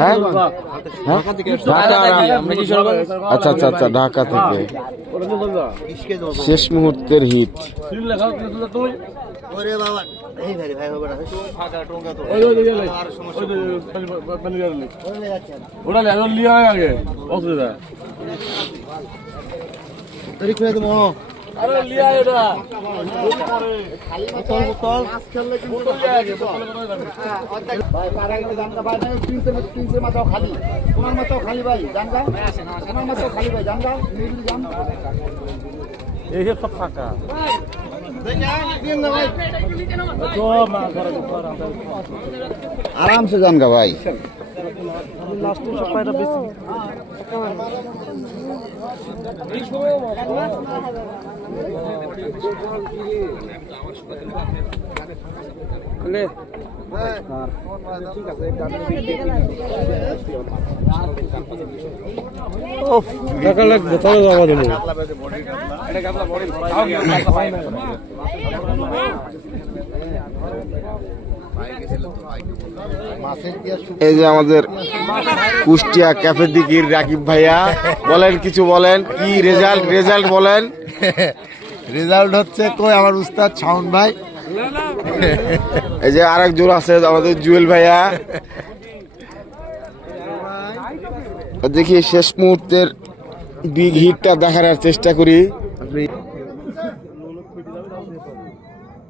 হ্যাঁ হ্যাঁ ঢাকা আচ্ছা আচ্ছা আচ্ছা ঢাকা থেকে শেষ মুহূর্তের হিট ওরে বাবা এই ভাই ভাই হবে না ফাঁকা টঙ্কা তো ওটা লিয়া আগে অসুবিধা তরি খুলে দেবো আরে লিয়া এটা। তল তল ভাই পাড়া গেলে জানগা ভাই নাই তিনশে তিনশে মাথাও খালি। তোমার মাথাও খালি ভাই জানগা? তোমার মাথাও খালি ভাই জানগা? মিডিল জান। এই সব ফাঁকা। আরামসে জানগা ভাই। টাকা লাগবে তবে জমা দেবো এই যে আমাদের কুষ্টিয়া ক্যাফে দিকির রাকিব ভাইয়া বলেন কিছু বলেন কি রেজাল্ট রেজাল্ট বলেন? রেজাল্ট হচ্ছে কই আমার উস্তাদ শাওন ভাই? এই যে আরেক জোর আছে আমাদের জুয়েল ভাইয়া। দেখি শেষ মুহূর্তের বিগ হিটটা দেখার চেষ্টা করি।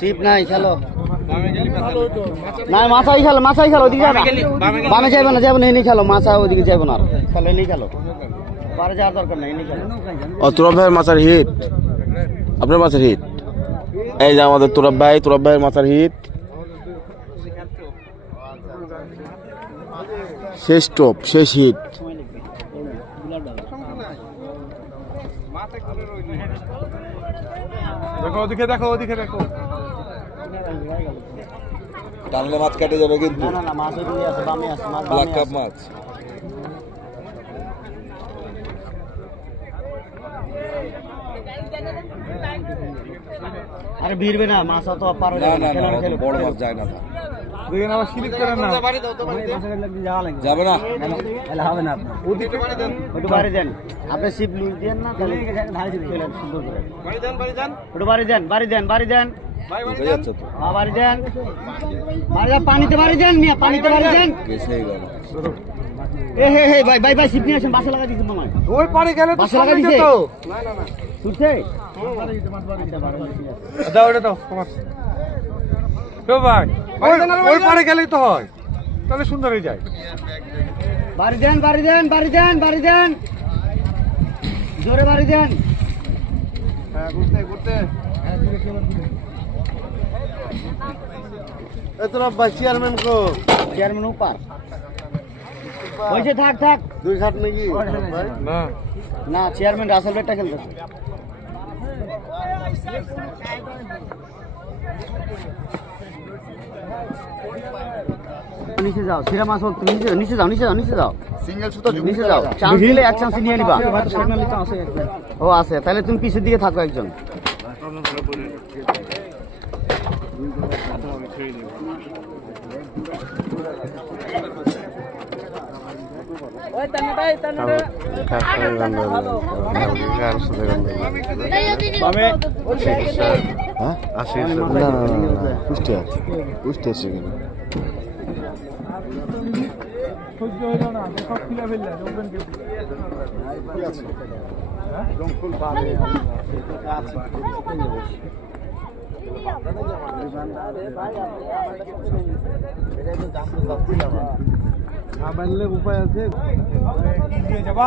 শিপ নাই খেলো। নাই মাথায় খেলো মাথায় খেলো ওদিকে যাবে বামে যাবে না যাবে না এনে খেলো মাথা ওদিকে যাবে না আর। খেলো এনে খেলো। পারে যাওয়ার দরকার নাই এনে খেলো। ও তুরব ভাইয়ের মাথার হিট। আপনার মাথার হিট? এই যে আমাদের তুরব ভাই তুরব ভাইয়ের মাথার হিট। শেষ টপ শেষ হিট। দেখো ওদিকে দেখো ওদিকে দেখো। টানলে মাছ কেটে যাবে কিন্তু। না না না মাছ ওদিকে আছে বামে আছে মাছ ব্ল্যাক কাপ মাছ। আরে ভিড়বে না মাছ তো পারো না না খেলো না বড় মাছ যায় না। দেখেন আবার স্লিপ করে না যাবে না? তাহলে হবে না বাড়ি দেন। আপনি শিপ লুজ দেন না তাহলে সুন্দর করে। ওটা বাড়ি দেন বাড়ি দেন বাড়ি দেন। উঠে যাচ্ছে বাড়ি দেন। বাড়ি দেন পানিতে বাড়ি দেন মিয়া পানিতে বাড়ি দেন। এ হে হে ভাই ভাই ভাই শিপ নিয়ে আসেন বাসা লাগা দিচ্ছেন মামায় ওই পারে গেলে বাসা লাগা সামনে দিছে? যেত শুনছে দাও এটা দাও তোমার ভাই। ওই- পারে গেলেই তো হয়। তাহলে সুন্দর হয়ে যায়। বাড়ি দেন বাড়ি দেন বাড়ি দেন বাড়ি দেন। জোরে বাড়ি দেন। তোরা ভাই চেয়ারম্যান কো? চেয়ারম্যান উপার। থাক থাক। দুই নাকি? না। না। চেয়ারম্যান রাসেল বেটটা খেলতেছে। নিচে যাও সিরা মাছ তুমি নিচে নিচে যাও নিচে যাও নিচে যাও। সিঙ্গেল সুতো নিচে যাও। চান্স দিলে এক চান্স নিয়ে নিবা। ও আছে তাহলে তুমি পিছের দিকে থাকো একজন। হ্যাঁ? না না উপায় আছে? যাবা?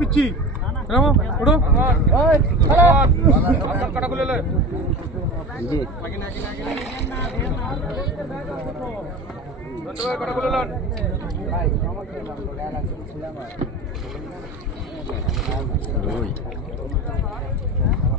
পিচ্ছি ওঠো কাটা খুলে কাটা খুলে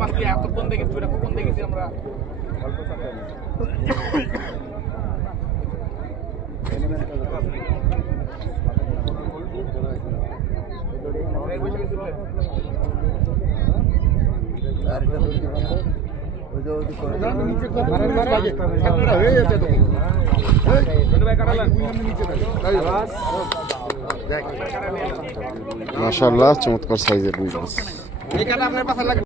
মাছ দিয়ে এতক্ষণ দেখেছি ওটা কখন দেখেছি আমরা? মাশাল্লাহ চমৎকার সাইজের কাটা আপনার পাশে